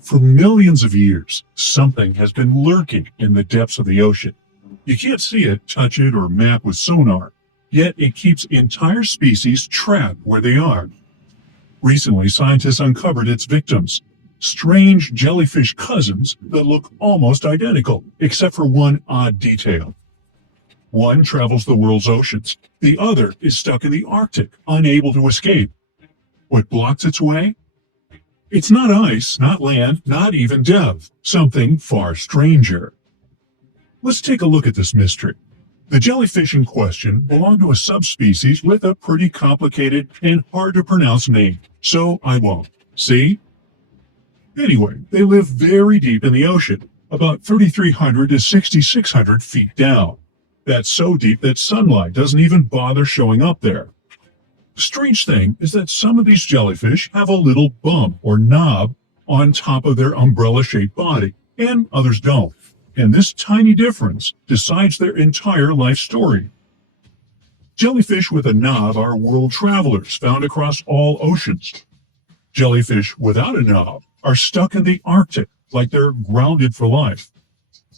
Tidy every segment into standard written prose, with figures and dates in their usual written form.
For millions of years, something has been lurking in the depths of the ocean. You can't see it, touch it, or map with sonar, yet it keeps entire species trapped where they are. Recently, scientists uncovered its victims, strange jellyfish cousins that look almost identical, except for one odd detail. One travels the world's oceans, the other is stuck in the Arctic, unable to escape. What blocks its way? It's not ice, not land, not even death, something far stranger. Let's take a look at this mystery. The jellyfish in question belong to a subspecies with a pretty complicated and hard to pronounce name, so I won't. See? Anyway, they live very deep in the ocean, about 3,300 to 6,600 feet down. That's so deep that sunlight doesn't even bother showing up there. The strange thing is that some of these jellyfish have a little bump or knob on top of their umbrella-shaped body, and others don't. And this tiny difference decides their entire life story. Jellyfish with a knob are world travelers found across all oceans. Jellyfish without a knob are stuck in the Arctic, like they're grounded for life.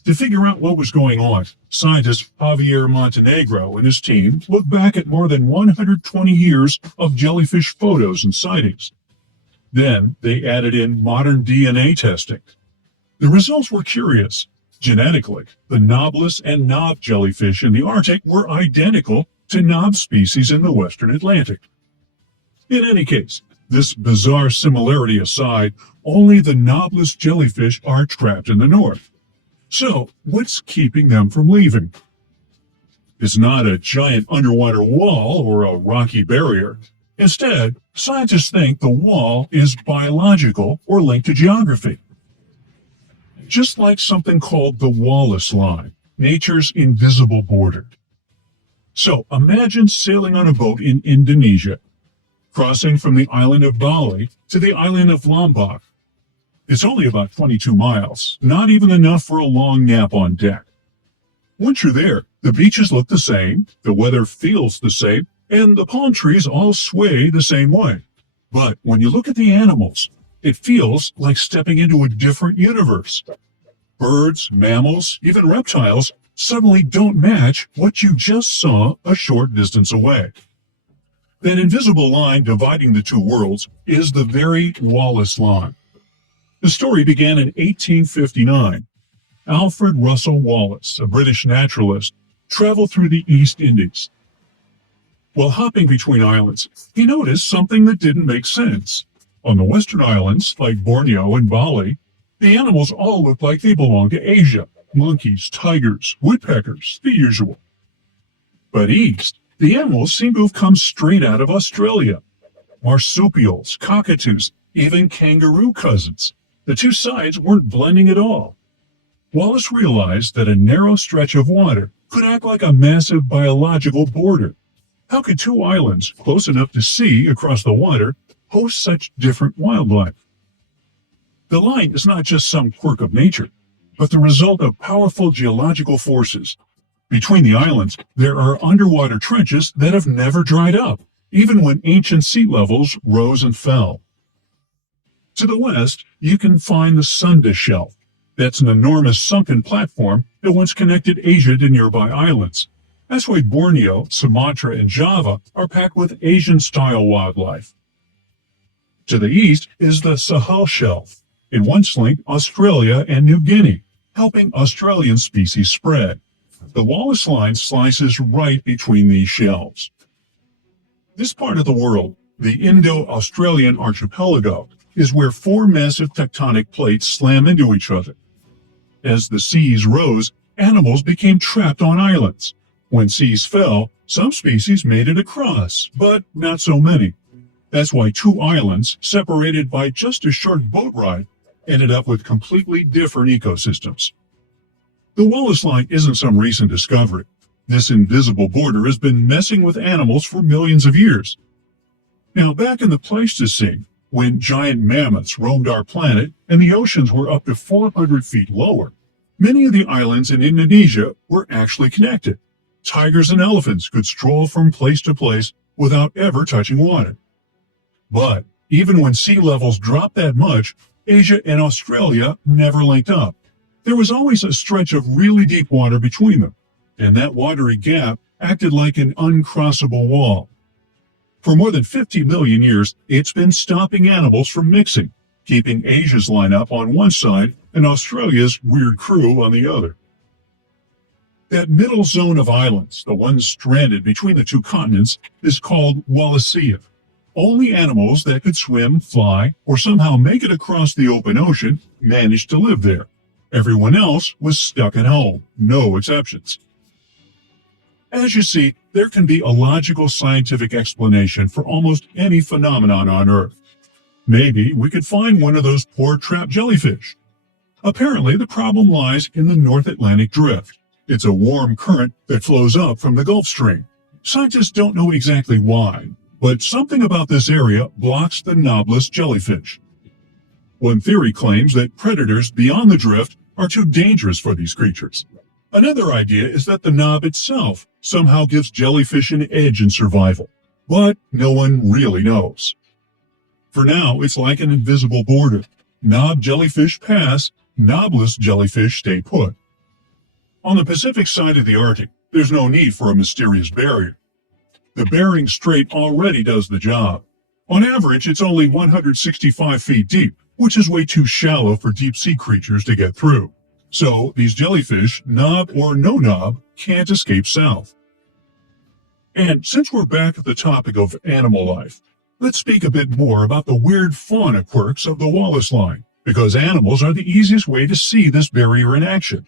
To figure out what was going on, scientist Javier Montenegro and his team looked back at more than 120 years of jellyfish photos and sightings. Then they added in modern DNA testing. The results were curious. Genetically, the knobless and knob jellyfish in the Arctic were identical to knob species in the Western Atlantic. In any case, this bizarre similarity aside, only the knobless jellyfish are trapped in the north. So, what's keeping them from leaving? It's not a giant underwater wall or a rocky barrier. Instead, scientists think the wall is biological or linked to geography. Just like something called the Wallace Line, nature's invisible border. So, imagine sailing on a boat in Indonesia, crossing from the island of Bali to the island of Lombok. It's only about 22 miles, not even enough for a long nap on deck. Once you're there, the beaches look the same, the weather feels the same, and the palm trees all sway the same way. But when you look at the animals, it feels like stepping into a different universe. Birds, mammals, even reptiles suddenly don't match what you just saw a short distance away. That invisible line dividing the two worlds is the very Wallace Line. The story began in 1859. Alfred Russel Wallace, a British naturalist, traveled through the East Indies. While hopping between islands, he noticed something that didn't make sense. On the western islands, like Borneo and Bali, the animals all looked like they belonged to Asia. Monkeys, tigers, woodpeckers, the usual. But east, the animals seemed to have come straight out of Australia. Marsupials, cockatoos, even kangaroo cousins. The two sides weren't blending at all. Wallace realized that a narrow stretch of water could act like a massive biological border. How could two islands, close enough to see across the water, host such different wildlife? The line is not just some quirk of nature, but the result of powerful geological forces. Between the islands, there are underwater trenches that have never dried up, even when ancient sea levels rose and fell. To the west, you can find the Sunda Shelf. That's an enormous sunken platform that once connected Asia to nearby islands. That's why Borneo, Sumatra, and Java are packed with Asian-style wildlife. To the east is the Sahel Shelf. It once linked Australia and New Guinea, helping Australian species spread. The Wallace Line slices right between these shelves. This part of the world, the Indo-Australian archipelago, is where four massive tectonic plates slam into each other. As the seas rose, animals became trapped on islands. When seas fell, some species made it across, but not so many. That's why two islands, separated by just a short boat ride, ended up with completely different ecosystems. The Wallace Line isn't some recent discovery. This invisible border has been messing with animals for millions of years. Now, back in the Pleistocene, when giant mammoths roamed our planet and the oceans were up to 400 feet lower, many of the islands in Indonesia were actually connected. Tigers and elephants could stroll from place to place without ever touching water. But even when sea levels dropped that much, Asia and Australia never linked up. There was always a stretch of really deep water between them, and that watery gap acted like an uncrossable wall. For more than 50 million years, it's been stopping animals from mixing, keeping Asia's lineup on one side and Australia's weird crew on the other. That middle zone of islands, the one stranded between the two continents, is called Wallacea. Only animals that could swim, fly, or somehow make it across the open ocean managed to live there. Everyone else was stuck at home, no exceptions. As you see, there can be a logical scientific explanation for almost any phenomenon on Earth. Maybe we could find one of those poor trapped jellyfish. Apparently, the problem lies in the North Atlantic Drift. It's a warm current that flows up from the Gulf Stream. Scientists don't know exactly why, but something about this area blocks the knobless jellyfish. One theory claims that predators beyond the drift are too dangerous for these creatures. Another idea is that the knob itself somehow gives jellyfish an edge in survival, but no one really knows. For now, it's like an invisible border. Knob jellyfish pass, knobless jellyfish stay put. On the Pacific side of the Arctic, there's no need for a mysterious barrier. The Bering Strait already does the job. On average, it's only 165 feet deep, which is way too shallow for deep-sea creatures to get through. So these jellyfish, knob or no knob, can't escape south. And since we're back at the topic of animal life, let's speak a bit more about the weird fauna quirks of the Wallace Line, because animals are the easiest way to see this barrier in action.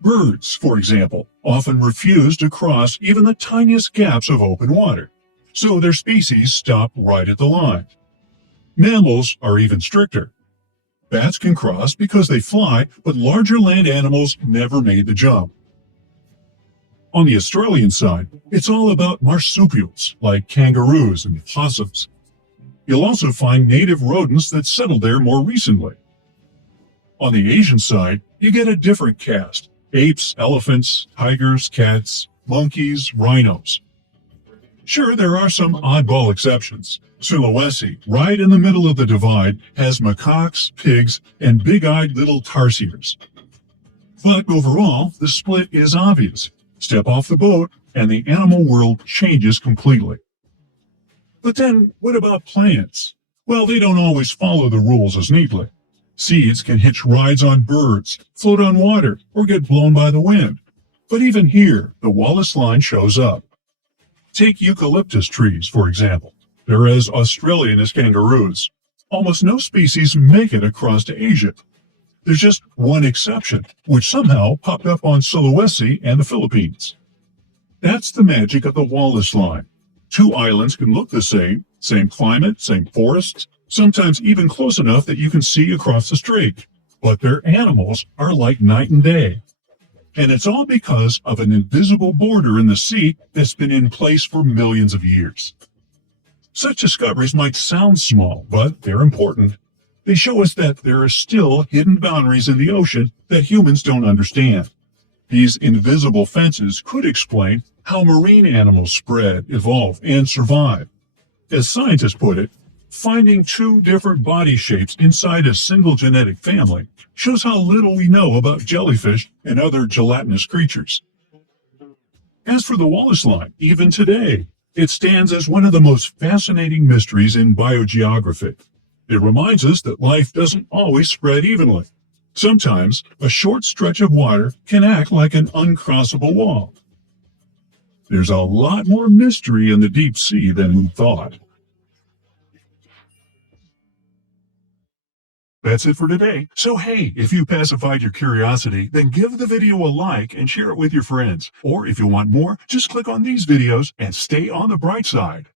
Birds, for example, often refuse to cross even the tiniest gaps of open water, so their species stop right at the line. Mammals are even stricter. Bats can cross because they fly, but larger land animals never made the jump. On the Australian side, it's all about marsupials like kangaroos and possums. You'll also find native rodents that settled there more recently. On the Asian side, you get a different cast: apes, elephants, tigers, cats, monkeys, rhinos. Sure, there are some oddball exceptions. Sulawesi, right in the middle of the divide, has macaques, pigs, and big-eyed little tarsiers. But overall, the split is obvious. Step off the boat, and the animal world changes completely. But then, what about plants? Well, they don't always follow the rules as neatly. Seeds can hitch rides on birds, float on water, or get blown by the wind. But even here, the Wallace Line shows up. Take eucalyptus trees, for example. They're as Australian as kangaroos. Almost no species make it across to Asia. There's just one exception, which somehow popped up on Sulawesi and the Philippines. That's the magic of the Wallace Line. Two islands can look the same climate, same forests, sometimes even close enough that you can see across the strait. But their animals are like night and day. And it's all because of an invisible border in the sea that's been in place for millions of years. Such discoveries might sound small, but they're important. They show us that there are still hidden boundaries in the ocean that humans don't understand. These invisible fences could explain how marine animals spread, evolve, and survive. As scientists put it, finding two different body shapes inside a single genetic family shows how little we know about jellyfish and other gelatinous creatures. As for the Wallace Line, even today, it stands as one of the most fascinating mysteries in biogeography. It reminds us that life doesn't always spread evenly. Sometimes a short stretch of water can act like an uncrossable wall. There's a lot more mystery in the deep sea than we thought. That's it for today. So hey, if you pacified your curiosity, then give the video a like and share it with your friends. Or if you want more, just click on these videos and stay on the bright side.